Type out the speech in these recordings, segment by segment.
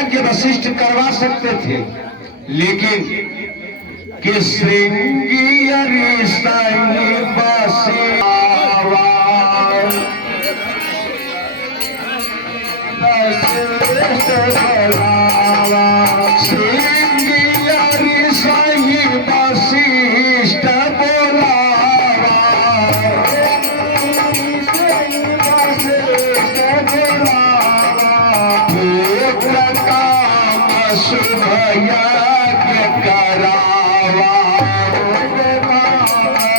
यज्ञ वशिष्ठ करवा सकते थे, लेकिन कि श्रृंगी ऋषि बसियावा श्रृंगी ऋषि वशिष्ठ बोलावा शुभ यज्ञ करावा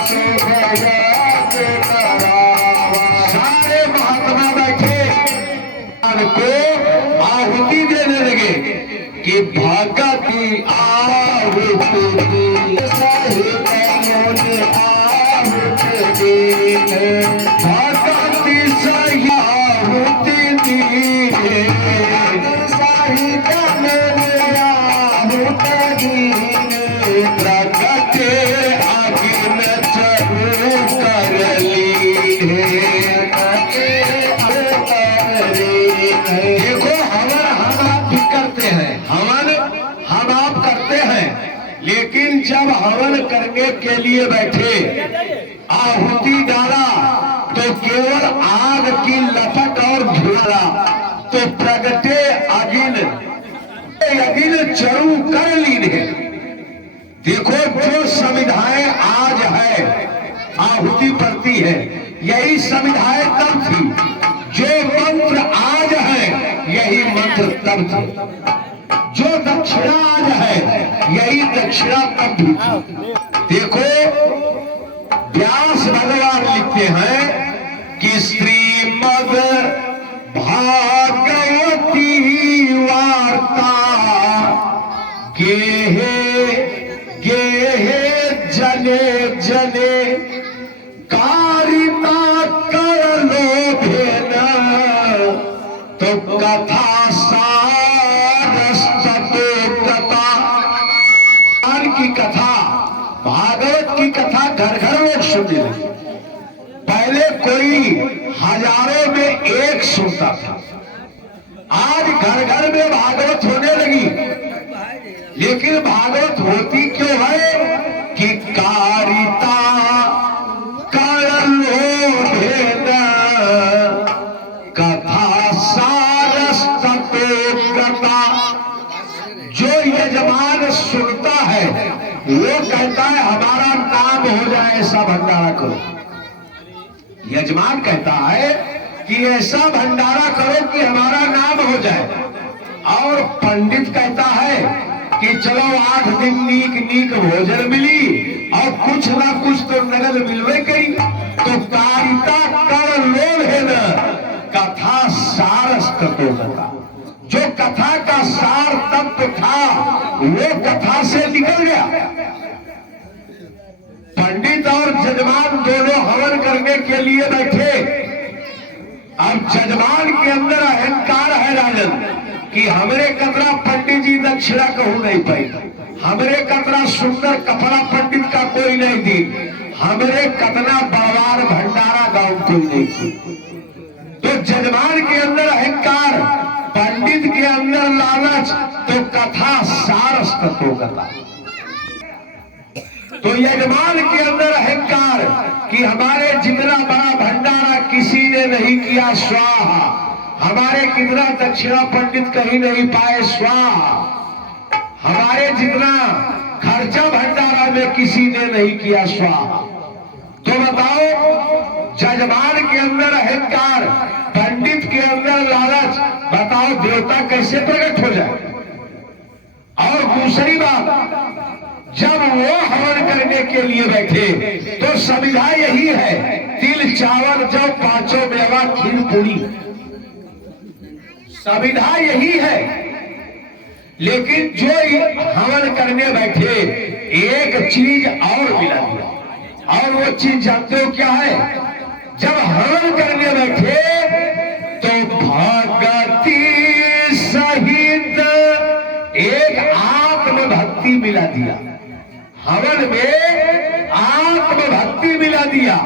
शुभ यज्ञ करावा। सारे महात्मा बैठे को आहुति देने लगे कि भगत की आहुति दी आहुति दी भगत सही आहुति दी प्रगटे अगिन चरु कर ली। देखो हवन हम आप भी करते हैं, हवन हम आप करते हैं, लेकिन जब हवन करने के लिए बैठे आहुति डाला तो केवल आग की लपट और धुआं, तो प्रगटे अगिन चरु कर ली। देखो जो समिधाएं आज है आहुति पड़ती है, यही समिधाएं तब थी। जो मंत्र आज है यही मंत्र तब थे। जो दक्षिणा आज है यही दक्षिणा तब थी। देखो व्यास भगवान लिखते हैं कि श्रीमद् भागवती वार्ता गेहे गेहे जने जने कारिता कर लोभेन तो कथा सारस्ततो कथा। की कथा भागवत की कथा घर घर में सुनने लगी। पहले कोई हजारों में एक सुनता था, आज घर घर में भागवत होने लगी। लेकिन भागवत होती क्यों है कि कारिता कर लोभेन कथा सारस्ततो कथा। जो यजमान सुनता है वो कहता है हमारा नाम हो जाए, ऐसा भंडारा करो। यजमान कहता है कि ऐसा भंडारा करो कि हमारा नाम हो जाए। और पंडित कहता है कि चलो 8 दिन नीक नीक भोजन मिली और कुछ ना कुछ तो नगद मिलवे करी। तो कारिता कर लोभेन कथा सारस्ततो कथा। जो कथा का सार तत्व था वो कथा से निकल गया। पंडित और जजमान दोनों हवन करने के लिए बैठे। अब जजमान के अंदर अहंकार है राजन कि हमरे कतरा पंडित जी दक्षिणा कहूं नहीं पाई, हमरे कतरा सुंदर कपड़ा पंडित का कोई नहीं दी, हमरे कतना बावार भंडारा गांव कोई नहीं थी। तो जजमान के अंदर अहंकार, पंडित के अंदर लालच, तो कथा सारस्ततो कथा। तो यजमान के अंदर अहंकार कि हमारे जितना बड़ा भंडारा किसी ने नहीं किया स्वाहा, हमारे कितना दक्षिणा पंडित कहीं नहीं पाए स्वाहा, हमारे जितना खर्चा भंडारा में किसी ने नहीं किया स्वाहा। तो बताओ जजमान के अंदर अहंकार, पंडित के अंदर लालच, बताओ देवता कैसे प्रकट हो जाए। और दूसरी बात, जब वो हवन करने के लिए बैठे तो समिधा यही है, तिल चावल जब पांचों मेवा खीर पूरी, समिधा यही है। लेकिन जो हवन करने बैठे एक चीज और मिला दिया, और वो चीज जानते हो क्या है? जब हवन करने बैठे तो भगति सहित एक आत्मभक्ति मिला दिया। हवन में आत्मभक्ति मिला दिया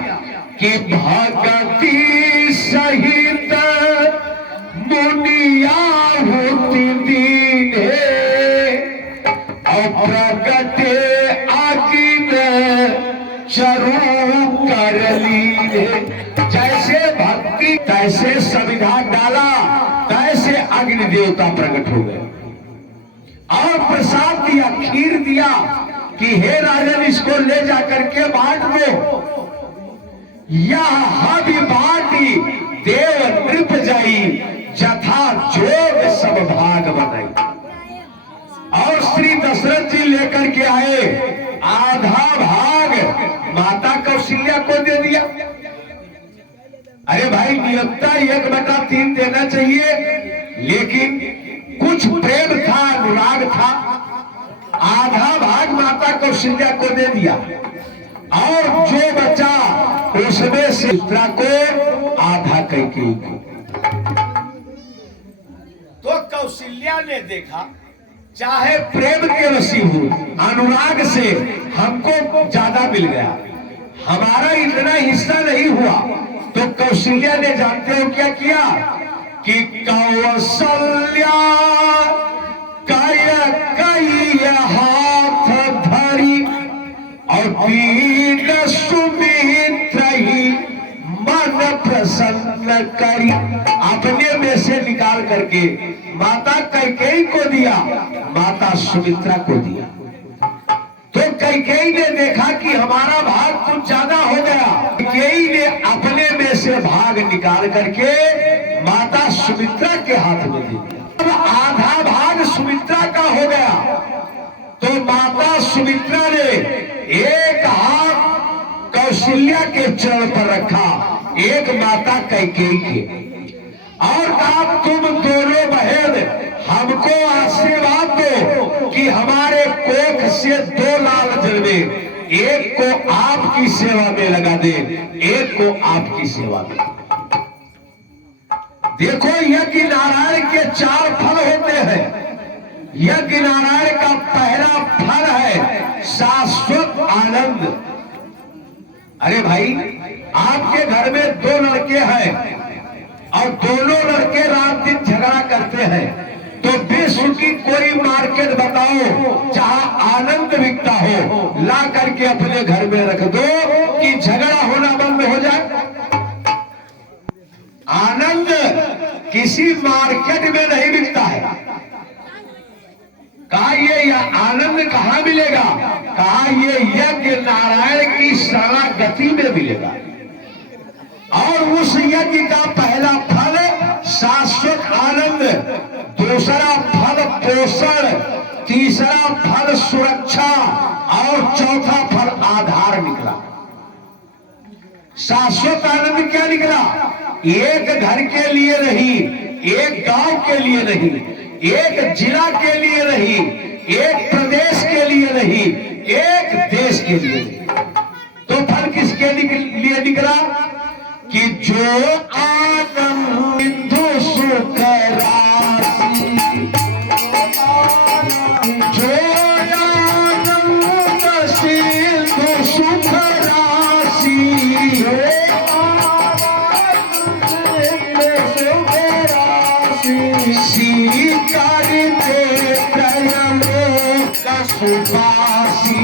कि भगति सहित मुनिया होती दी अग्नि देवता प्रकट हो गए और प्रसाद दिया, खीर दिया कि हे राजन इसको ले जाकर के बांट दो। यह बाटी देव नृप जाई जथा जोग सब भाग बनाई। और श्री दशरथ जी लेकर के आए, आधा भाग माता कौशल्या को दे दिया। अरे भाई नियमता 1/3 देना चाहिए, लेकिन कुछ प्रेम था, अनुराग था, आधा भाग माता कौशल्या को दे दिया और जो बचा उसमें से सुमित्रा को, आधा कैकेयी को। तो कौशल्या ने देखा चाहे प्रेम के वशी हो, अनुराग से हमको ज्यादा मिल गया, हमारा इतना हिस्सा नहीं हुआ। तो कौशल्या ने जानते हो क्या किया कि कौशल्या कई हाथ धरी और दीन सुमित्रा ही मन प्रसन्न करी। अपने में से निकाल करके माता कैकेयी को दिया, माता सुमित्रा को दिया। तो कैकेयी ने देखा कि हमारा भाग कुछ ज्यादा हो गया, कैकेयी ने अपने में से भाग निकाल करके माता सुमित्रा के हाथ में दे दिया। अब आधा भाग सुमित्रा का हो गया, तो माता सुमित्रा ने एक हाथ कौशल्या के चरण पर रखा, एक माता कैकेयी के, और कहा तुम दोनों बहन हमको आशीर्वाद दो कि हमारे कोख से 2 लाल जन्मे, एक को आपकी सेवा में लगा दे, एक को आपकी सेवा में। देखो यज्ञ नारायण के 4 फल होते हैं। यज्ञ नारायण का पहला फल है शाश्वत आनंद। अरे भाई आपके घर में 2 लड़के हैं और दोनों लड़के रात दिन झगड़ा करते हैं, तो विश्व की कोई मार्केट बताओ जहां आनंद बिकता हो, ला करके अपने घर में रख दो कि झगड़ा होना बंद हो जाए। आनंद किसी मार्केट में नहीं बिकता है। कहा ये आनंद कहां मिलेगा? कहा ये यज्ञ नारायण की शरणागति में मिलेगा। और उस यज्ञ का पहला फल शाश्वत आनंद, दूसरा फल पोषण, तीसरा फल सुरक्षा और चौथा फल आधार निकला। शाश्वत आनंद क्या निकला? एक घर के लिए नहीं, एक गांव के लिए नहीं, एक जिला के लिए नहीं, एक प्रदेश के लिए नहीं, एक देश के लिए नहीं। तो फल किसके लिए निकला? कि जो आनंद सिंधु सुख राशि, जो आनंद सिंधु सुख राशि, स्वीकारते त्रयलोक सुवासी।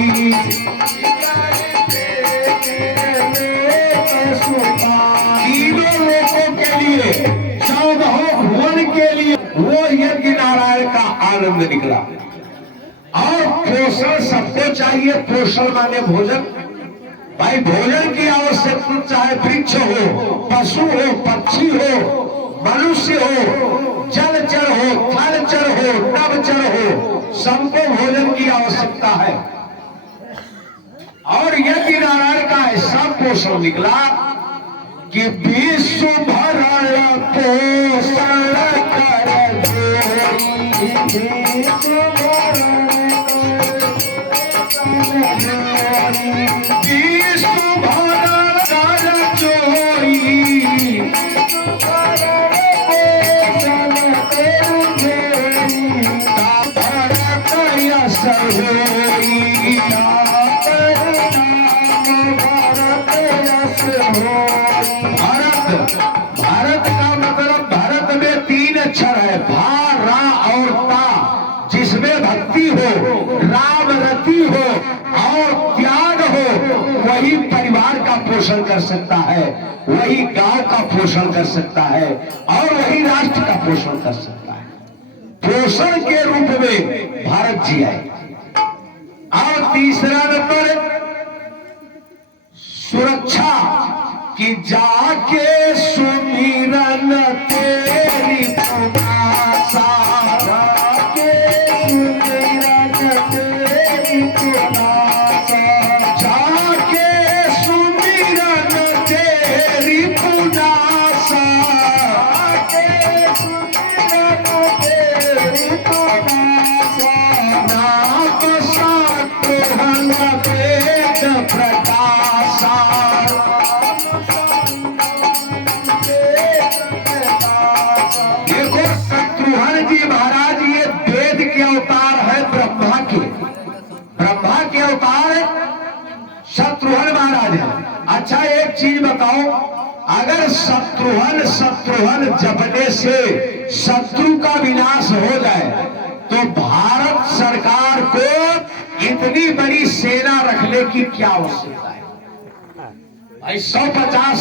तीनों लोगों के लिए, 14 भुवन के लिए वो यज्ञ नारायण का आनंद निकला। और पोषण सबको चाहिए। पोषण माने भोजन। भाई भोजन की आवश्यकता, चाहे वृक्ष हो, पशु हो, पक्षी हो, मनुष्य हो, जलचर हो, थलचर हो, नभचर हो, सबको भोजन की आवश्यकता है। और यज्ञ नारायण का ऐसा पोषण निकला कि विश्व भरण पोषण कर विश्व भरण कर जोई, भरत यश होई, भारत का मतलब भारत में 3 अक्षर है, भा, रा और ता। जिसमें भक्ति हो, राम रति हो और त्याग हो, वही परिवार का पोषण कर सकता है, वही गांव का पोषण कर सकता है और वही राष्ट्र का पोषण कर सकता है। पोषण के रूप में भारत जी आए। और तीसरा नंबर सुरक्षा कि जाके सुमिरन तेरी पुनासा, जाके सुमिरन तेरी पुनासा, जाके सुमिरन तेरी पुनासा, जाके सुमिरन तेरी पुनासा, नाम शत्रुघ्न वेद प्रकाशा। देखो शत्रुघ्न जी महाराज ये वेद के अवतार है, ब्रह्मा के अवतार शत्रुघ्न महाराज है। अच्छा एक चीज बताओ, अगर शत्रुघ्न जपने से शत्रु का विनाश हो जाए तो भारत सरकार को इतनी बड़ी सेना रखने की क्या आवश्यकता है? भाई 150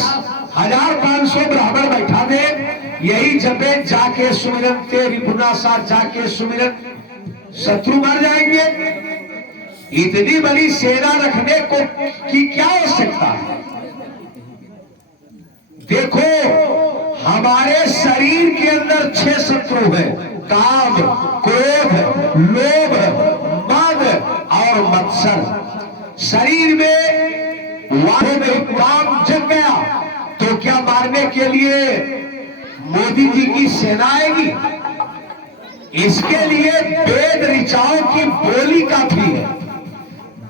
1500 ब्राह्मण बैठा दे, यही जपे जाके सुमिरन तेरी पुनासा, जाके सुमिरन, शत्रु मर जाएंगे। इतनी बड़ी सेना रखने को की क्या आवश्यकता है? देखो हमारे शरीर के अंदर 6 शत्रु है, काम, क्रोध, लोभ, मद और मत्सर। शरीर में वाहों में काम जग गया तो क्या मारने के लिए मोदी जी की सेना आएगी? इसके लिए वेद ऋचाओं की बोली काफी है,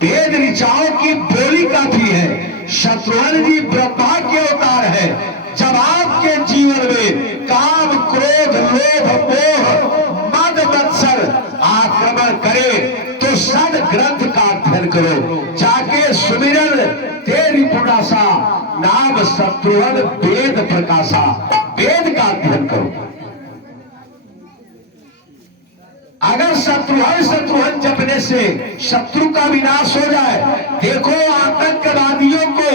वेद ऋचाओं की बोली काफी है। शत्रुघ्न जी ब्रह्मा के अवतार है। जब आपके जीवन में काम, क्रोध, लोभ, मोह, मद, मत्सर आक्रमण करे तो सद ग्रंथ का अध्ययन करो, जाके सुमिरन तेरी पुनासा, नाम शत्रुघ्न वेद प्रकाशा, वेद का अध्ययन करो। अगर शत्रुघ्न जपने से शत्रु का विनाश हो जाए, देखो आतंकवादियों को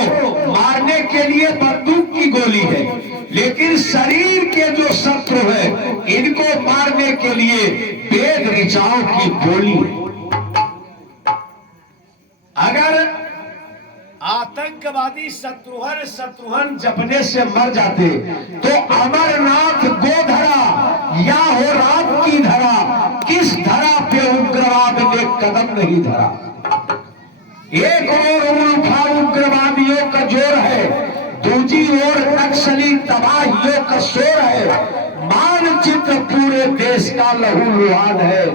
मारने के लिए बंदूक की गोली है, लेकिन शरीर के जो शत्रु है इनको मारने के लिए वेद ऋचाओं की बोली है। अगर आतंकवादी शत्रुघ्न जपने से मर जाते तो अमरनाथ गोधरा या हो राम की धरा, किस धरा पे उग्रवाद ने कदम नहीं धरा। एक और उल्फा उग्रवादियों का जोर है, दूसरी ओर नक्सली तबाहियों का शोर है, मानचित्र पूरे देश का लहू लुहान है।